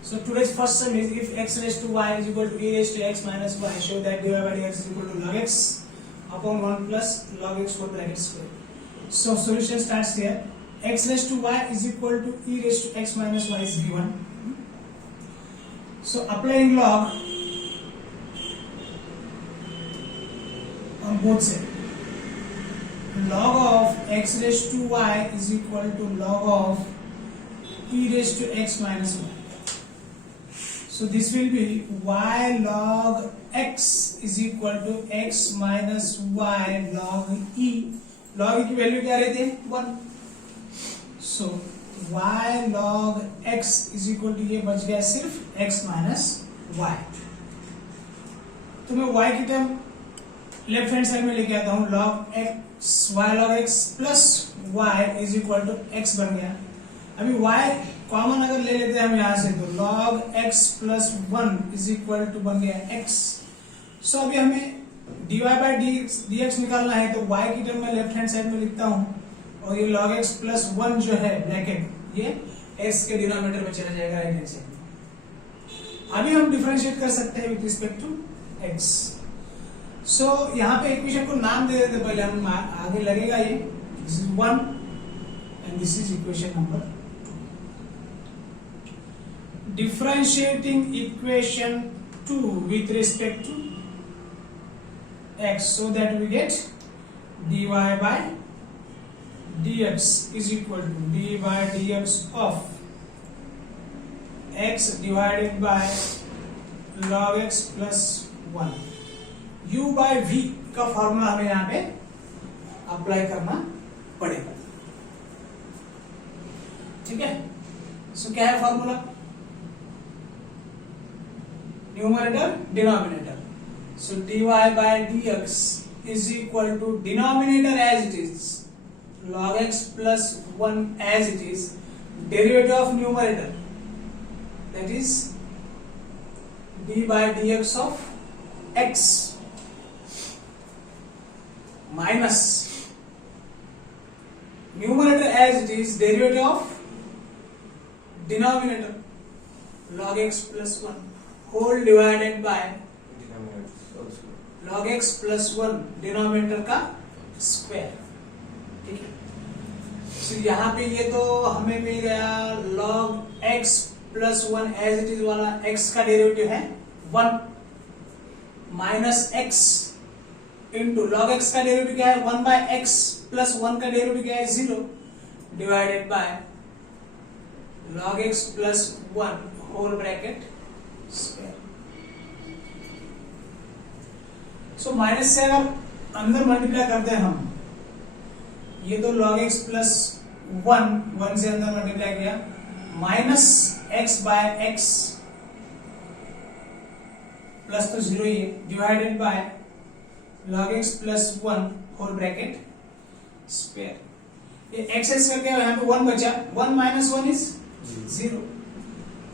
So today's first sum is if x raised to y is equal to e raised to x minus y, show that dy by dx is equal to log x upon 1 plus log x whole bracket square. So solution starts here. X raised to y is equal to e raised to x minus y is given. So applying log on both sides. Log of x raised to y is equal to log of e raised to x minus y. So this will be y log x is equal to x minus y log e. Log e की value क्या रहती है 1. So y log x is equal to ये बच गया सिर्फ x minus y. तो मैं y की टर्म लेफ्ट हैंड साइड में लेके आता हूँ. log x y log x plus y is equal to x बन गया. अभी y कॉमन अगर ले लेते हैं हम यहाँ से तो log x plus 1 is equal to बन गया x. सो अभी हमें dy बाई dx निकालना है तो y की टर्म में लेफ्ट हैंड साइड में लिखता हूँ और ये log x प्लस 1 जो है ब्रैकेट ये x के डिनोमिनेटर में चला जाएगा राइट हैंड साइड में. अभी हम डिफरेंशिएट कर सकते हैं विद रिस्पेक्ट टू x. सो यहाँ पे इक्वेशन को नाम दे देते पहले हम आगे लगेगा ये. This is 1 and this is equation number. Differentiating equation 2 with respect to x so that we get dy by dx is equal to dy by dx of x divided by log x plus 1. u by v का formula हमें यहाँ पे apply करना पड़ेगा. ठीक है. सो क्या है formula? Numerator, denominator. So dy by dx is equal to denominator as it is, log x plus 1 as it is, derivative of numerator, that is d by dx of x minus numerator as it is, derivative of denominator, log x plus 1 whole divided by log x plus 1 denominator का square. ठीक है. तो यहाँ पे ये तो हमें मिल गया log x plus 1 as it is वाला x का डेरिवेटिव है 1 minus x into log x का डेरिवेटिव क्या है 1 बाय x प्लस 1 का डेरिवेटिव क्या है 0 divided by log x plus 1 whole bracket square. So minus से अगर अंदर मल्टीप्लाई करते हैं हम, ये तो log x प्लस 1 से अंदर मल्टीप्लाई किया minus x by x plus तो 0 ही है divided by log x plus 1 whole bracket square. ये x करके यहाँ पे 1 बचा. 1 minus 1 is 0.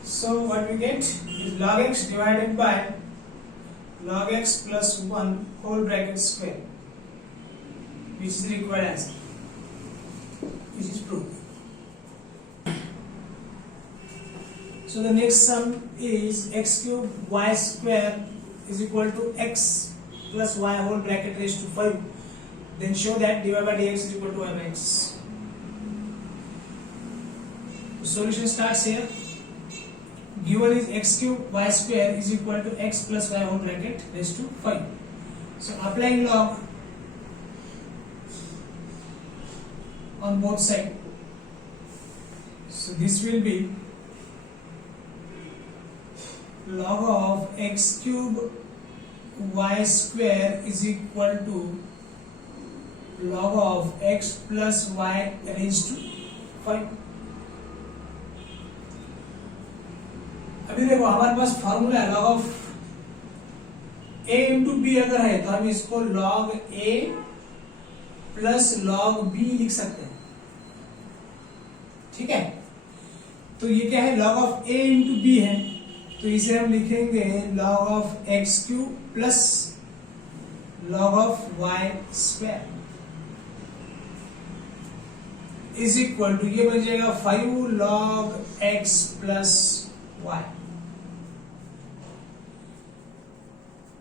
So what we get is log x divided by log x plus 1 whole bracket square, which is the required answer, which is proved. So the next sum is x cube y square is equal to x plus y whole bracket raised to 5. Then show that dy by dx is equal to y by x. The solution starts here. Given is x cube y square is equal to x plus y whole bracket raised to 5. So applying log on both sides. So this will be log of x cube y square is equal to log of x plus y raised to 5. अभी देखो हमारे पास formula है log of a into b अगर है तो हम इसको log a plus log b लिख सकते हैं. ठीक है. तो ये क्या है log of a into b है तो इसे हम लिखेंगे log of x cube plus log of y square is equal to ये बन जाएगा 5 log x प्लस y।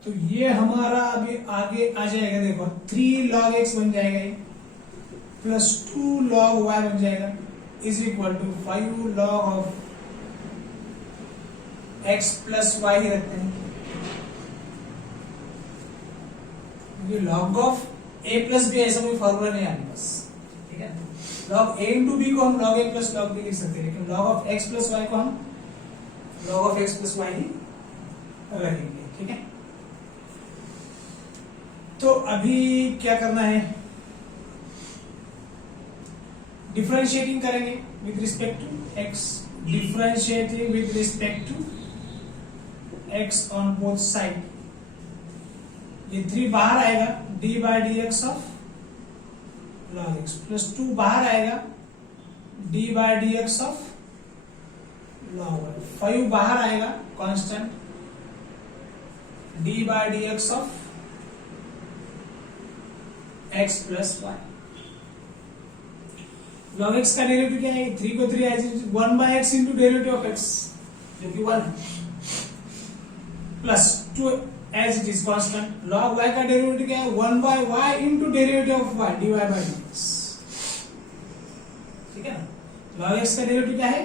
तो ये हमारा अभी आगे आ जाएगा, देखो 3 log x बन जाएगा ये, प्लस 2 log y बन जाएगा, is equal to 5 log of x plus y ही रखते हैं। ये log of a plus b ऐसा कोई फॉर्मूला नहीं आने बस, ठीक है। log a इंटू बी को हम log a plus log b लिख सकते हैं, लेकिन log of x plus y को हम log of x plus y ही रखेंगे, ठीक है। तो अभी क्या करना है, डिफरेंशिएटिंग करेंगे with respect to x, differentiating with respect to x on both side. ये 3 बाहर आएगा, d by d x of log x, plus 2 बाहर आएगा, d by d x of log y, 5 बाहर आएगा constant, d by d x of x plus y. log x का derivative क्या है, 3 को 3 as 1 by x into derivative of x जो कि 1 है, plus 2 as it is constant. log y का डेरिवेटिव क्या है, 1 by y into derivative of y dy by dx, ठीक है ना। log x का डेरिवेटिव क्या है,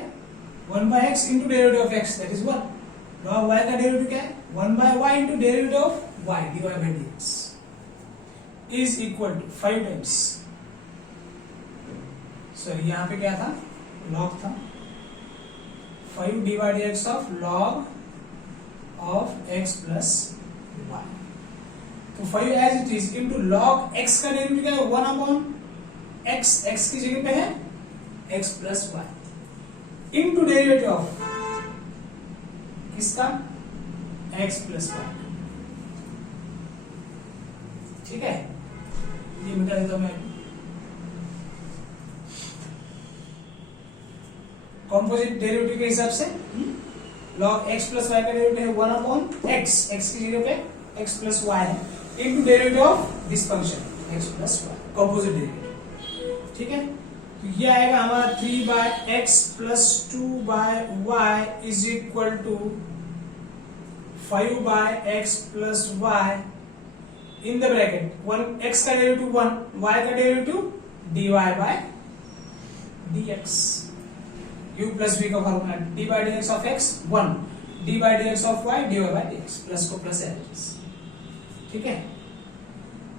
1 by x into derivative of x that is 1। log y का डेरिवेटिव क्या है, 1 by y into derivative of y dy by dx is equal to 5 times, sorry यहाँ पे क्या था, log था, 5 dy dx of log of x plus y। तो 5 as it is into log x का डेरिवेटिव क्या है, 1 अपॉन x, x की जगह पे है x plus y into derivative of किसका, x प्लस y, ठीक है। ये मिटा देता हूं मैं, कॉम्पोजिट डेरिवेटिव के हिसाब से log x प्लस y का डेरिवेटिव है 1 अपॉन x, x की जगह पे x प्लस y है, into derivative of this function x plus y, composite derivative, ठीक है। तो ये आएगा हमारा 3 by x plus 2 by y is equal to 5 by x plus y in the bracket 1 x का डेरिवेटिव 1, y का derivative dy by dx, u plus v का formula d by dx of x 1, d by dx of y dy by dx, plus को plus as, ठीक है।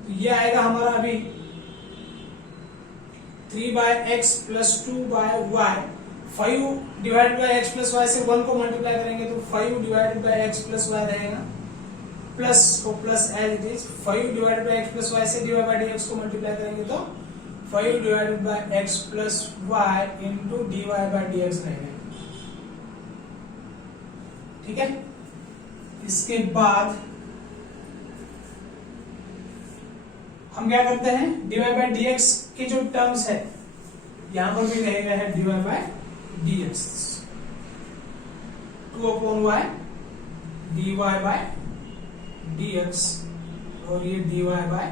तो ये आएगा हमारा अभी 3 by x plus 2 by y, 5 divided by x plus y से 1 को मल्टीप्लाई करेंगे तो 5 divided by x plus y रहेगा, प्लस को plus as it is, 5 divided by x plus y से dy बाय dx को मल्टीप्लाई करेंगे तो 5 divided by x plus y into dy by dx रहेगा, ठीक है। इसके बाद हम क्या करते हैं, dy बाय dx के जो टर्म्स है यहां पर भी रहेगा है dy by dx, 2 upon y dy by dx और ये dy बाय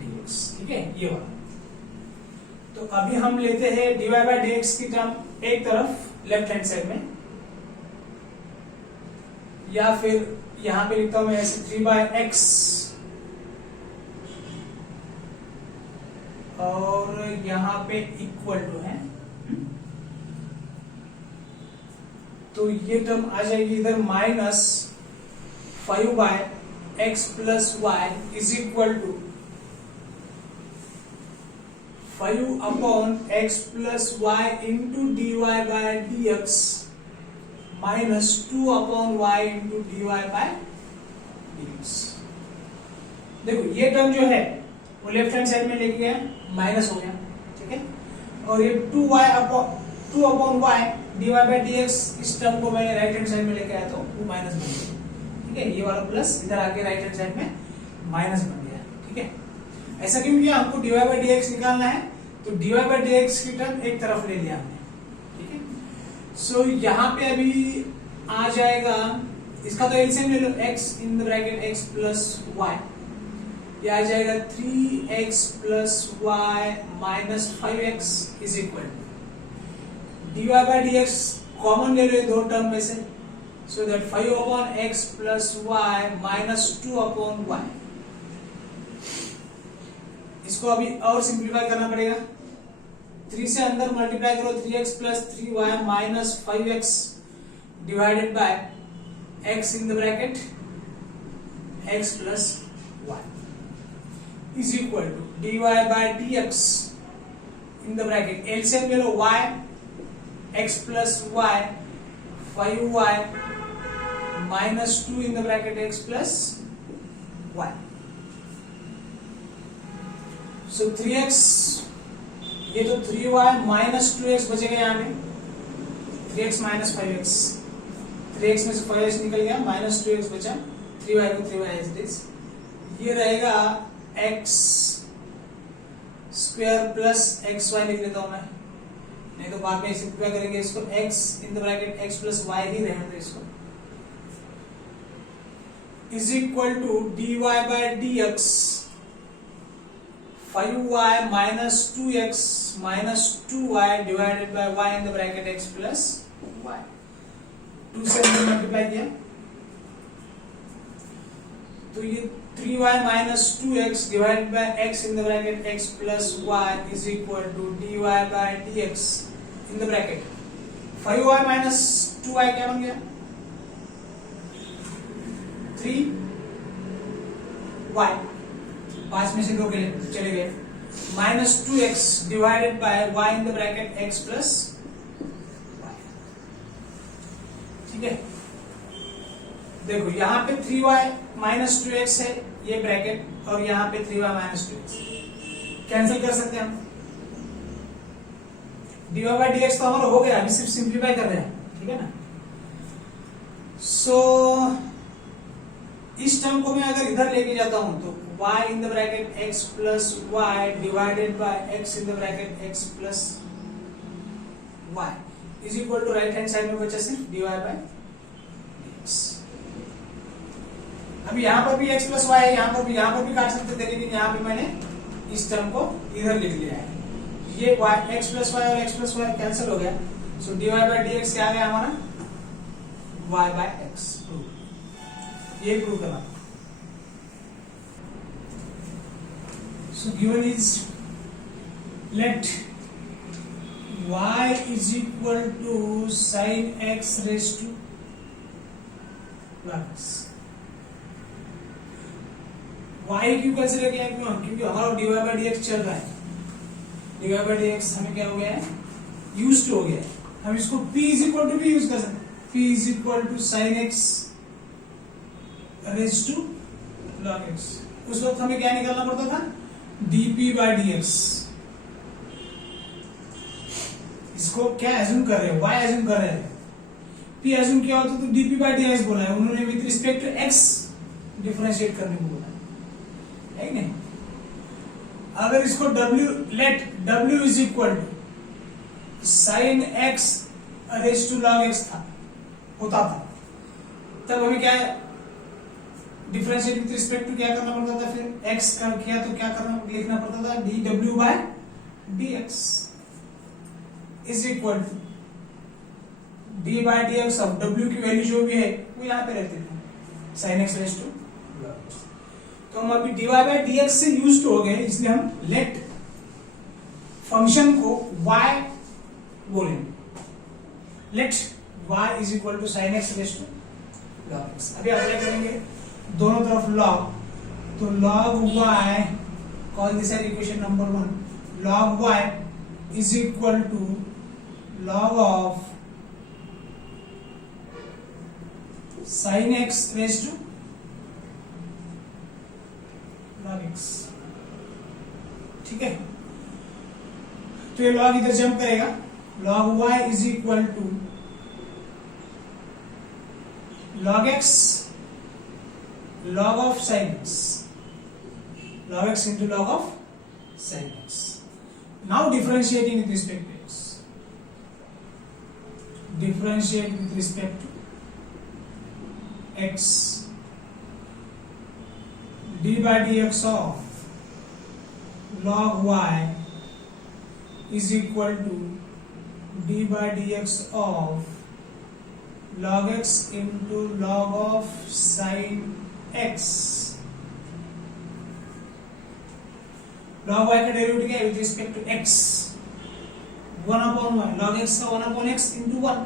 dx, ठीक है ये वाला। तो अभी हम लेते हैं dy बाय dx की टर्म एक तरफ लेफ्ट हैंड साइड में, या फिर यहां पे लिखता हूं मैं ऐसे 3 बाय x और यहां पे इक्वल टू है, तो ये टर्म आ जाएगी इधर minus 5 by x plus y is equal to 5 upon x plus y into d y by d x minus 2 upon y into d y by d x. देखो ये टर्म जो है वो लेफ्ट हैंड साइड में लेके गया, minus हो गया, ठीक है। और ये 2 upon y dy by dx, इस टर्म को मैंने राइट हैंड साइड में लेके आया तो वो माइनस बन गया, ठीक है। ये वाला प्लस इधर आके राइट हैंड साइड में माइनस बन गया, ठीक है। ऐसा क्यों किया, हमको dy बाय dx निकालना है तो dy बाय dx की टर्म एक तरफ ले लिया हमने, ठीक है। सो यहाँ पे अभी आ जाएगा, इसका तो एलसीएम ले लो, x in the bracket x plus y, ये आ जाएगा 3x plus y minus 5x is equal dy by dx common ले लो दो टर्म में से, so that 5/x plus y minus 2/y। इसको अभी और सिंप्लीफाई करना पड़ेगा। 3 से अंदर मल्टीप्लाई करो, 3x plus 3y minus 5x divided by x in the bracket x plus y is equal to dy by dx in the bracket LCM ले लो y x plus y 5y minus 2 in the bracket x plus y। So 3x, ये तो 3y minus 2x बचेगा यहाँ पे, 3x minus 5x, 3x में से 5x निकल गया, माइनस 2x बचा, 3y को 3y एज इट इज। ये रहेगा x स्क्वायर प्लस xy लिख लेता हूं मैं, नहीं तो बाद में सिंप्लीफाई करेंगे इसको, x in the bracket x plus y ही रहने दो इसको, is equal to dy by dx 5y minus 2x minus 2y divided by y in the bracket x plus y। 2 से मल्टीप्लाई किया तो ये 3y minus 2x divided by x in the bracket x plus y is equal to dy by dx in the bracket 5y minus 2y क्या बन गया 3y, 5 में से 2 चले गए, minus 2x divided by y in the bracket x plus y। ठीक है, देखो यहाँ पे 3y माइनस 2x है ये ब्रैकेट, और यहाँ पे 3y माइनस 2x कैंसिल कर सकते हैं हम। dy बाय dx तो हमारा हो गया, अभी सिर्फ सिंप्लीफाई कर रहे हैं, ठीक है ना। सो इस टर्म को मैं अगर इधर लेके जाता हूं तो y in the bracket x plus y divided by x in the bracket x plus y is equal to right hand side में बचा सिर्फ dy बाय dx। अभी यहां पर भी x प्लस y है, यहां पर भी काट सकते थे, लेकिन यहां पे मैंने इस टर्म को इधर लिख लिया है। ये y x प्लस y और x प्लस y कैंसिल हो गया, सो dy बाय dx क्या आ गया हमारा y बाय x। ये प्रूव करना। So given is let y is equal to sin x raised to plus y क्यों कैसे किया, क्योंकि हमारा dy by dx चल रहा है, dy by dx हमें क्या हो गया है यूज्ड हो गया है, हम इसको p is equal to भी यूज कर सकते हैं, p is equal to sin x raise to log x। उस वक्त हमें क्या निकालना पड़ता था dp by dx। इसको क्या एज्यूम कर रहे हैं, y एज्यूम कर रहे हैं, p एज्यूम किया होता तो dp by dx बोला है उन्होंने, with respect to x differentiate करने को बोला है नहीं। अगर इसको let w is equal to sine x raise to log x होता था, तब हमें क्या डिफरेंशिएट विद रिस्पेक्ट टू क्या करना पड़ता था, फिर x कर किया तो क्या करना लिखना पड़ता था dw by dx is equal to d by dx of w की वैल्यू जो भी है वो यहाँ पे रहती थी sin x raise to log x। तो हम अभी dy बाय dx से यूज्ड हो गए, इसलिए हम लेट फंक्शन को y बोलेंगे, let y is equal to sin x raise to log x। अभी अप्लाई करेंगे दोनों तरफ log, तो log y, call this as equation number 1, log y is equal to log of sin x raise to log x। ठीक है, तो ये log इधर जंप करेगा, log y is equal to log x log of sin x, log x into log of sin x। Now differentiating with respect to x, differentiate with respect to x, d by dx of log y is equal to d by dx of log x into log of sin x. log y का derivative क्या है with respect to x? 1 upon y. log x का 1 upon x into 1.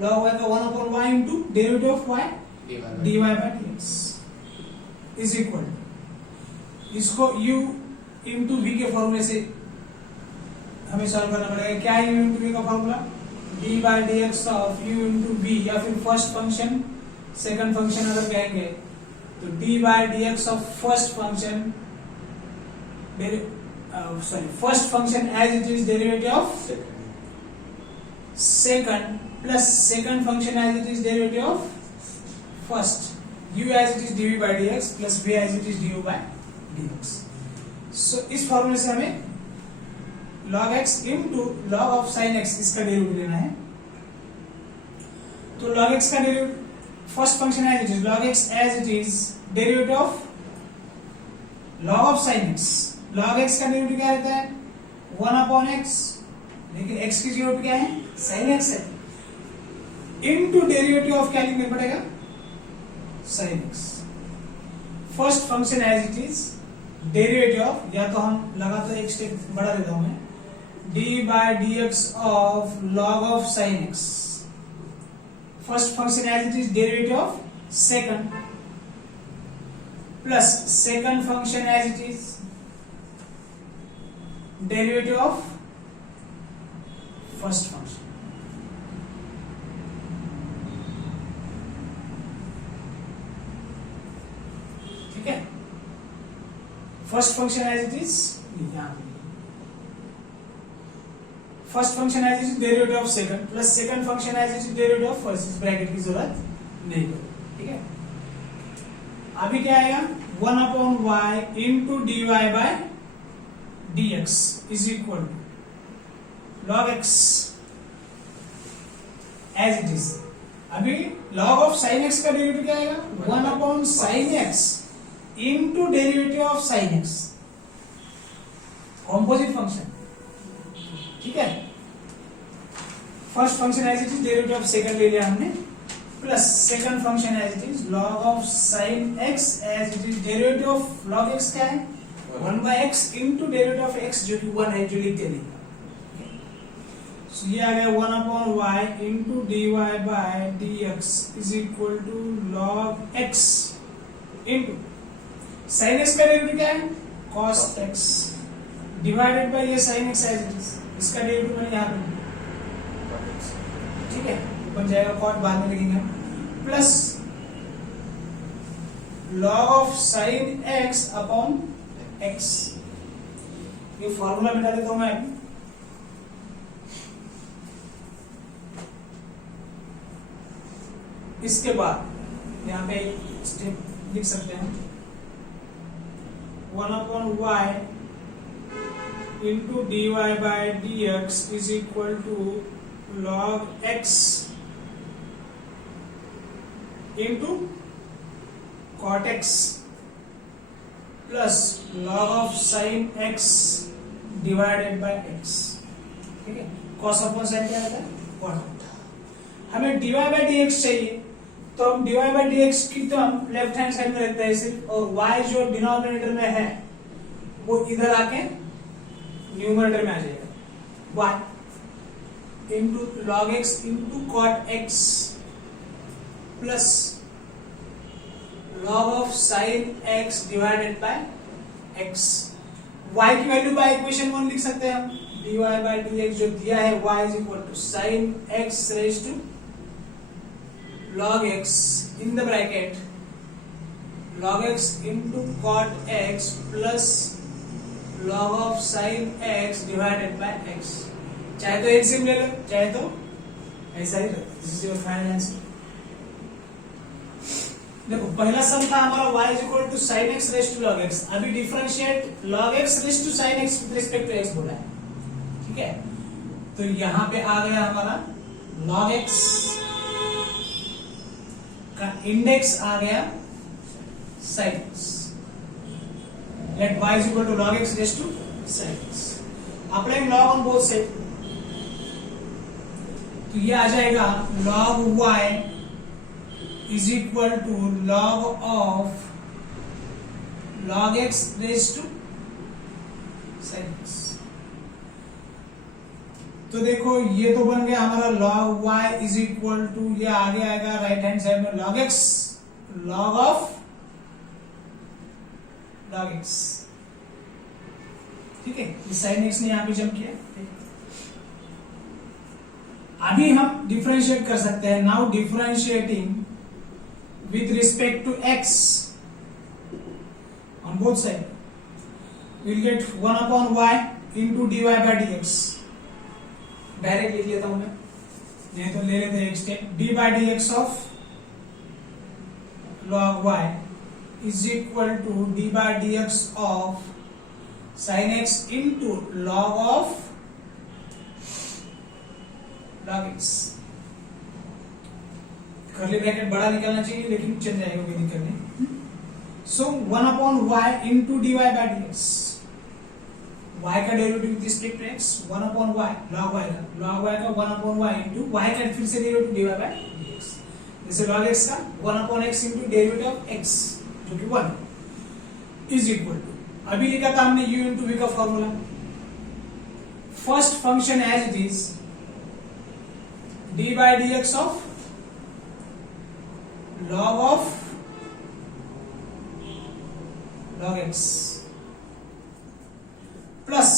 log y का 1 upon y into derivative of y dy by dx is equal to, इसको u into v के फॉर्मूले से हमें सॉल्व करना पड़ेगा. क्या है u into v का formula? d by dx of u into v, या फिर फर्स्ट फंक्शन सेकंड फंक्शन अगर कहेंगे तो d by dx of first function first function as it is derivative of second plus second function as it is derivative of first, u as it is dv by dx plus v as it is du by dx. So इस फॉर्मूले से हमें log x into log of sin x इसका derivative लेना है. तो log x का derivative first function as it is log x as it is derivative of log of sin x. log x का डेरिवेटिव क्या रहता है? 1 upon x, लेकिन x की डेरिवेटिव क्या है? sin x है. इनटू डेरिवेटिव ऑफ क्या लिखना पड़ेगा? sin x. First function as it is derivative of, या तो हम लगा तो एक स्टेप बढ़ा देता हूं मैं, d by dx of log of sin x. First function as it is derivative of second plus second function as it is derivative of first function. ठीक है. First function as it is, first function as it is derivative of second plus second function as it is derivative of first. इस bracket की जरूरत नहीं है. ठीक है. अभी क्या आएगा? 1 upon y into dy by dx is equal to log x as it is. अभी log of sin x का डेरिवेटिव क्या आएगा? 1 upon sin x into derivative of sin x. Composite function. ठीक है. First function as it is derivative of second ले लिया हमने, plus second function as it is log of sin x as it is derivative of log x क्या है? 1 by x into derivative of x जो कि 1 है, जो लिखते नहीं. सो ये आ गया 1 upon y into dy by dx is equal to log x into sin x का डेरिवेटिव क्या है? cos x डिवाइडेड बाय ये sin x as it is, इसका डेरिवेटिव मैंने यहाँ पे. ठीक है. बन जाएगा cot, बाद में लिखेंगे, plus log of sin x upon x. ये फॉर्मूला मिटा देता हूं मैं. इसके बाद यहाँ पे स्टेप लिख सकते हैं, 1 upon y into dy by dx is equal to log x into cot x plus log of sin x divided by x. ठीक है. cos अपॉन sin क्या रहता है? cot. हमें dy by dx चाहिए, तो हम dy by dx की टर्म लेफ्ट हैंड साइड में रखते हैं सिर्फ, और y जो डिनोमिनेटर में है वो इधर आके न्यूमरेटर में आ जाएगा. y into log x into cot x plus log of sin x divided by x. y की वैल्यू बाय इक्वेशन 1 लिख सकते हैं हम. dy by dx जो दिया है y is equal to sin x raised to log x in the bracket log x into cot x plus log of sin x divided by x. चाहे तो LCM ले लो, चाहे तो ऐसा ही रखो. This is your final answer. देखो पहला सम था हमारा y is equal to sin x raised to log x. अभी differentiate log x raised to sin x with respect to x बोला है. ठीक है. तो यहाँ पे आ गया हमारा log x का इंडेक्स आ गया sin x. Let y is equal to log x raised to sin x. Applying log on both sides. तो ये आ जाएगा log y is equal to log of log x raised to sin x। तो देखो ये तो बन गया हमारा log y is equal to, ये आगे आएगा राइट हैंड साइड में log x, log of log x, ठीक है। इस sin x ने यहां पे जम किया। अभी हम डिफरेंशिएट कर सकते हैं। Now differentiating with respect to x on both side, we'll get 1 upon y into dy by dx। Direct लिख लेता हूं मैं, नहीं तो ले लेते हैं एक step. dy by dx of log y is equal to dy by dx of sin x into log of log x। Curly bracket बड़ा निकलना चाहिए लेकिन चल जाएगा, कोई दिक्कत नहीं। So 1 upon y into dy by dx, y का derivative with respect to x 1 upon y, log y का 1 upon y into y का फिर से डेरिवेटिव dy by dx, जैसे log x का 1 upon x into derivative of x जो कि 1 is equal to, अभी लिखा था हमने u into v का formula. First function as it is dy by dx of log x plus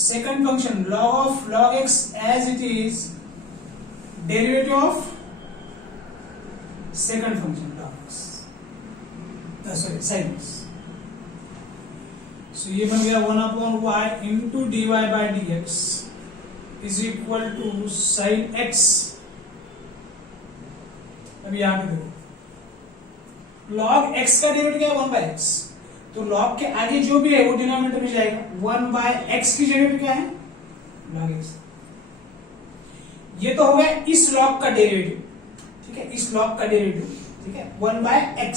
second function log x as it is derivative of second function log x, sorry sin x। so ये बन गया 1 upon y into dy by dx is equal to sin x। अभी यहां पे देखो log x का derivative क्या है 1 by x, तो log के आगे जो भी है वो डिनोमिनेटर में जाएगा। 1 by x की जगह पे क्या है log x। ये तो हो गया इस log का डेरिवेटिव, ठीक है, इस log का डेरिवेटिव, ठीक है। 1 by x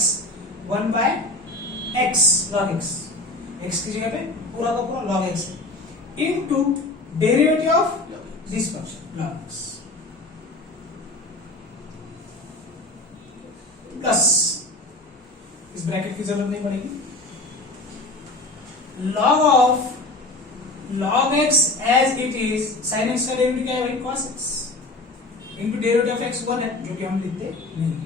log x, x की जगह पे पूरा का पूरा log x into derivative of this function log x plus, इस ब्रैकेट की जरूरत नहीं पड़ेगी, log of log x as it is sin x का डेरिवेटिव क्या है भाई cos x into derivative of x 1 है जो कि हम लिखते नहीं।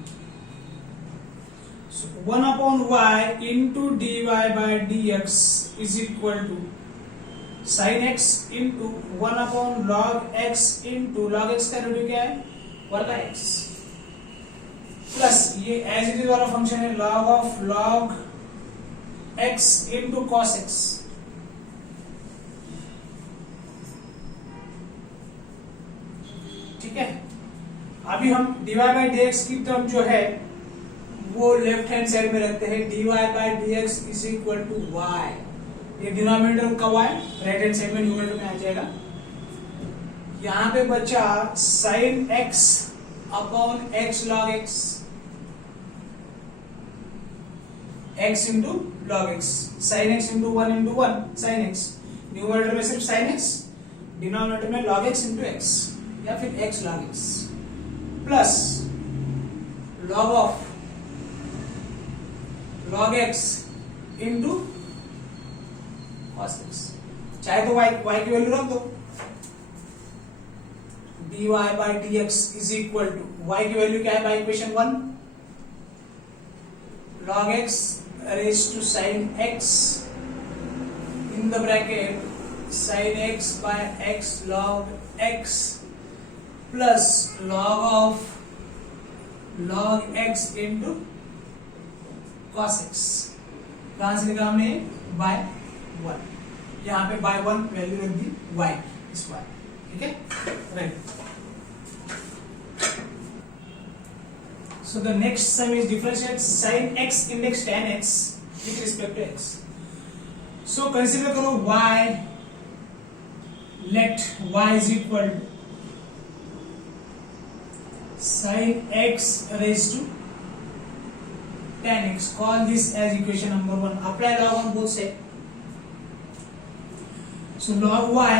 so 1 upon y into dy by dx is equal to sin x into 1 upon log x into log x का डेरिवेटिव क्या है वर्ग x प्लस ये एज इट इज वाला फंक्शन है log of log x into cos x, ठीक है। अभी हम dy by dx की टर्म जो है वो लेफ्ट हैंड साइड में रखते हैं। dy by dx is equal to y, ये डिनोमिनेटर का y राइट हैंड साइड में न्यूमरेटर में आ जाएगा। यहां पे बचा sin x upon x log x, x into log x, sin x into 1 into 1 sin x, numerator में सिर्फ sin x, डिनोमिनेटर में log x into x या फिर x log x plus log of log x into cos x, चाहे तो y की value रख दो, dy by dx is equal to y की वैल्यू क्या है by equation 1 log x raised to sin x in the bracket sin x by x log x plus log of log x into cos x, कहां से निकाला हमने by 1, यहां पे by 1 value रख दी y, इस y, ठीक है right. So the next sum is differentiate sin x index tan x with respect to x. So consider करो y, let y is equal to sin x raised to tan x. Call this as equation number 1. Apply log on both sides. So log y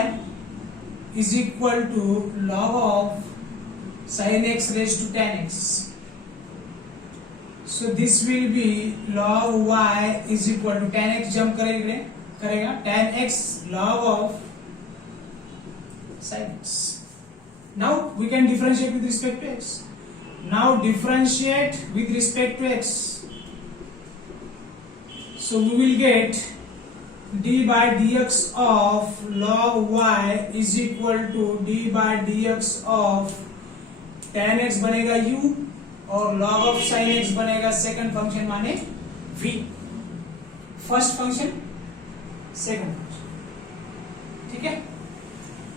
is equal to log of sin x raised to tan x So this will be log y is equal to tan x jump करेगा tan x log of sin x. Now we can differentiate with respect to x. Now differentiate with respect to x. So we will get d by dx of log y is equal to d by dx of tan x बनेगा u और log of sin x बनेगा second function माने v. First function second function, ठीक है.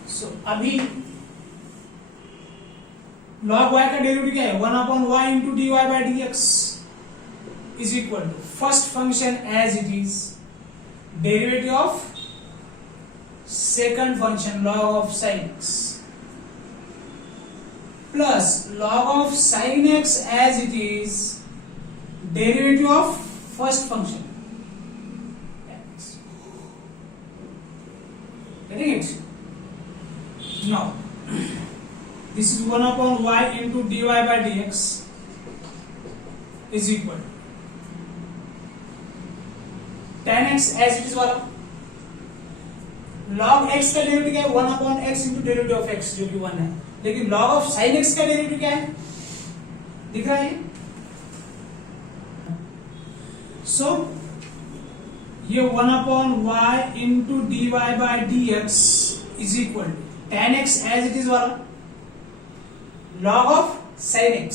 सो अभी log y का derivative क्या है? 1/y into dy by dx is equal to first function as it is, derivative of second function log of sin x, plus log of sin x as it is, derivative of first function x. Getting it? Now this is 1/y into dy by dx is equal to tan x as it is वाला. log x का derivative क्या है? 1/x into derivative of x जो कि 1 है. लेकिन log of sin x का derivative क्या है? दिख रहा है? सो ये 1/y into dy by dx is equal to tan x as it is वाला log of sin x.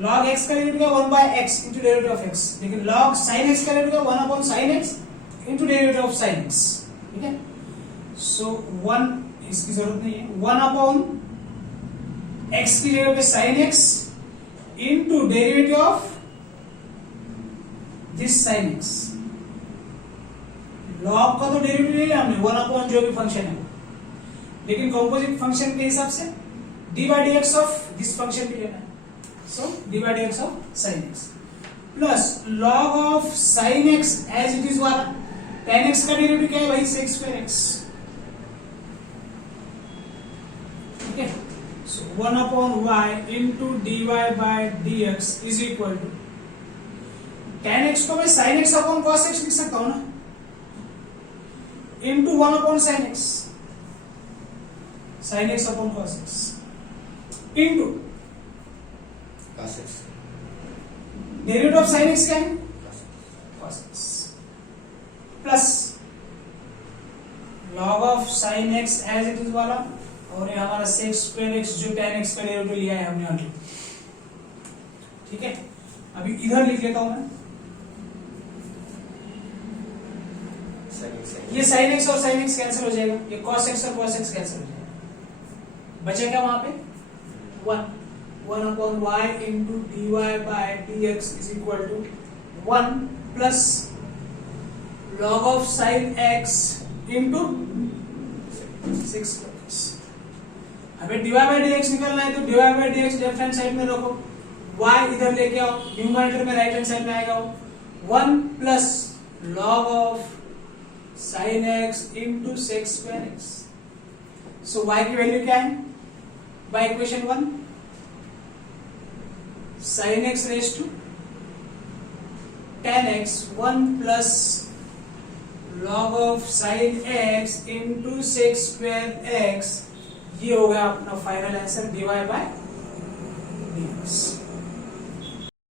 log x का डेरिवेटिव क्या है? 1/x into derivative of x. लेकिन log sin x का derivative 1/sin x into derivative of sin x. ठीक है. सो 1 इसकी जरूरत नहीं है. 1/x की जगह पे sin x into derivative of this sin x. log का तो डेरिवेटिव ले लिया हमने 1/ जो भी फंक्शन है, लेकिन कंपोजिट फंक्शन के हिसाब से d by dx of this function भी लेना है. So d by dx of sin x plus log of sin x as it is वाला tan x का डेरिवेटिव क्या है भाई? sec square x. ठीक है. So 1/y into dy by dx is equal to tan x को मैं sin x upon cos x लिख सकता हूँ ना, into 1/sin x, sin x upon cos x into cos x. Derivative of sin x क्या है? cos x plus log of sin x as it is वाला, और ये हमारा sec square x जो tan x का डेरिवेटिव लिया है हमने ऑलरेडी. ठीक है. अभी इधर लिख लेता हूं मैं. ये sin x और sin x कैंसिल हो जाएगा, ये cos x और cos x कैंसिल हो जाएगा. बचा क्या वहां पे? 1/y into dy by dx is equal to 1 plus log of sin x into sec square x. हमें dy by dx निकालना है, तो dy by dx left hand side में रखो, y इधर लेके आओ, न्यूमरेटर में राइट हैंड साइड में आएगा 1 plus log of sin x into sec square x. So y की वैल्यू क्या है? by equation 1 sin x raised to tan x 1 plus log of sin x into sec square x. ये हो गया अपना final answer dy by dx.